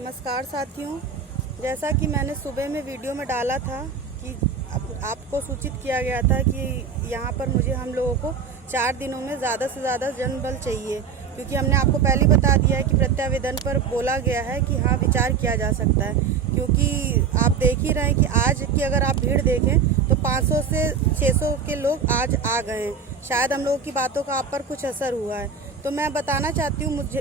नमस्कार साथियों, जैसा कि मैंने सुबह में वीडियो में डाला था कि आपको सूचित किया गया था कि यहाँ पर मुझे हम लोगों को 4 दिनों में ज़्यादा से ज़्यादा जनबल चाहिए, क्योंकि हमने आपको पहले ही बता दिया है कि प्रत्यावेदन पर बोला गया है कि हाँ विचार किया जा सकता है। क्योंकि आप देख ही रहे हैं कि आज की अगर आप भीड़ देखें तो 500 से 600 के लोग आज आ गए हैं। शायद हम लोगों की बातों का आप पर कुछ असर हुआ है। तो मैं बताना चाहती हूँ, मुझे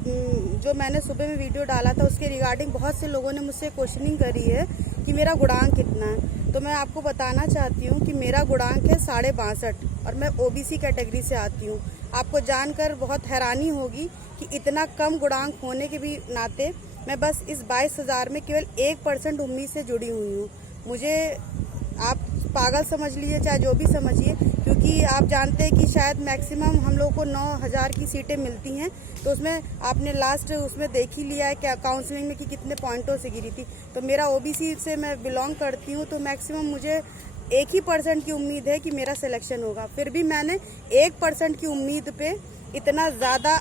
जो मैंने सुबह में वीडियो डाला था उसके रिगार्डिंग बहुत से लोगों ने मुझसे क्वेश्चनिंग करी है कि मेरा गुणांक कितना है। तो मैं आपको बताना चाहती हूँ कि मेरा गुणांक है 62.5 और मैं ओबीसी कैटेगरी से आती हूँ। आपको जानकर बहुत हैरानी होगी कि इतना कम गुणांक होने के भी नाते मैं बस इस 22,000 में केवल 1% उम्मीद से जुड़ी हुई हूँ। मुझे आप पागल समझ लीजिए चाहे जो भी समझिए, क्योंकि आप जानते हैं कि शायद मैक्सिमम हम लोग को 9,000 की सीटें मिलती हैं। तो उसमें आपने लास्ट उसमें देख ही लिया है क्या काउंसलिंग में कि कितने पॉइंटों से गिरी थी। तो मेरा ओबीसी से मैं बिलोंग करती हूँ, तो मैक्सिमम मुझे 1% की उम्मीद है कि मेरा सिलेक्शन होगा। फिर भी मैंने 1% की उम्मीद पे इतना ज़्यादा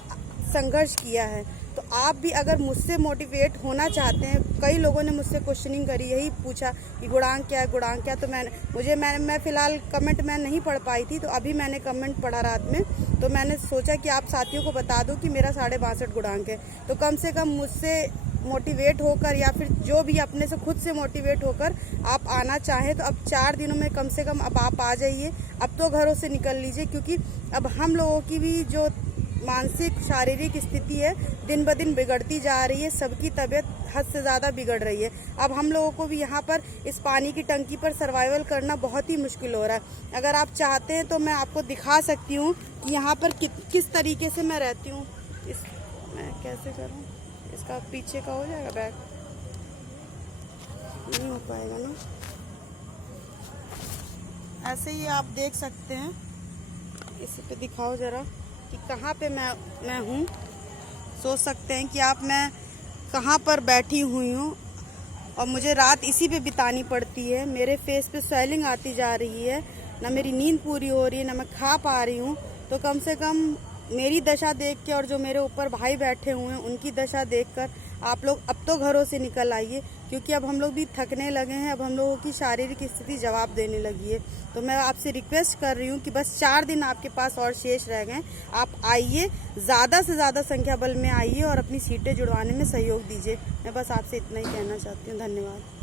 संघर्ष किया है। तो आप भी अगर मुझसे मोटिवेट होना चाहते हैं, कई लोगों ने मुझसे क्वेश्चनिंग करी, यही पूछा कि गुणांक क्या है, गुणांक क्या। तो मैं फ़िलहाल कमेंट मैं नहीं पढ़ पाई थी, तो अभी मैंने कमेंट पढ़ा रात में, तो मैंने सोचा कि आप साथियों को बता दूं कि मेरा 62.5 गुणांक है। तो कम से कम मुझसे मोटिवेट होकर या फिर जो भी अपने से खुद से मोटिवेट होकर आप आना चाहें तो अब 4 दिनों में कम से कम अब आप आ जाइए। अब तो घरों से निकल लीजिए, क्योंकि अब हम लोगों की भी जो मानसिक शारीरिक स्थिति है दिन ब दिन बिगड़ती जा रही है। सबकी तबीयत हद से ज़्यादा बिगड़ रही है। अब हम लोगों को भी यहाँ पर इस पानी की टंकी पर सर्वाइवल करना बहुत ही मुश्किल हो रहा है। अगर आप चाहते हैं तो मैं आपको दिखा सकती हूँ कि यहाँ पर किस तरीके से मैं रहती हूँ। मैं कैसे करूँ, इसका पीछे का हो जाएगा, बैग नहीं हो पाएगा ना। ऐसे ही आप देख सकते हैं, इस पे दिखाओ ज़रा कि कहाँ पे मैं हूँ। सोच सकते हैं कि आप मैं कहाँ पर बैठी हुई हूँ और मुझे रात इसी पे बितानी पड़ती है। मेरे फेस पे स्वेलिंग आती जा रही है, ना मेरी नींद पूरी हो रही है, ना मैं खा पा रही हूँ। तो कम से कम मेरी दशा देख के और जो मेरे ऊपर भाई बैठे हुए हैं उनकी दशा देखकर आप लोग अब तो घरों से निकल आइए, क्योंकि अब हम लोग भी थकने लगे हैं। अब हम लोगों की शारीरिक स्थिति जवाब देने लगी है। तो मैं आपसे रिक्वेस्ट कर रही हूँ कि बस 4 दिन आपके पास और शेष रह गए, आप आइए, ज़्यादा से ज़्यादा संख्या बल में आइए और अपनी सीटें जुड़वाने में सहयोग दीजिए। मैं बस आपसे इतना ही कहना चाहती हूँ। धन्यवाद।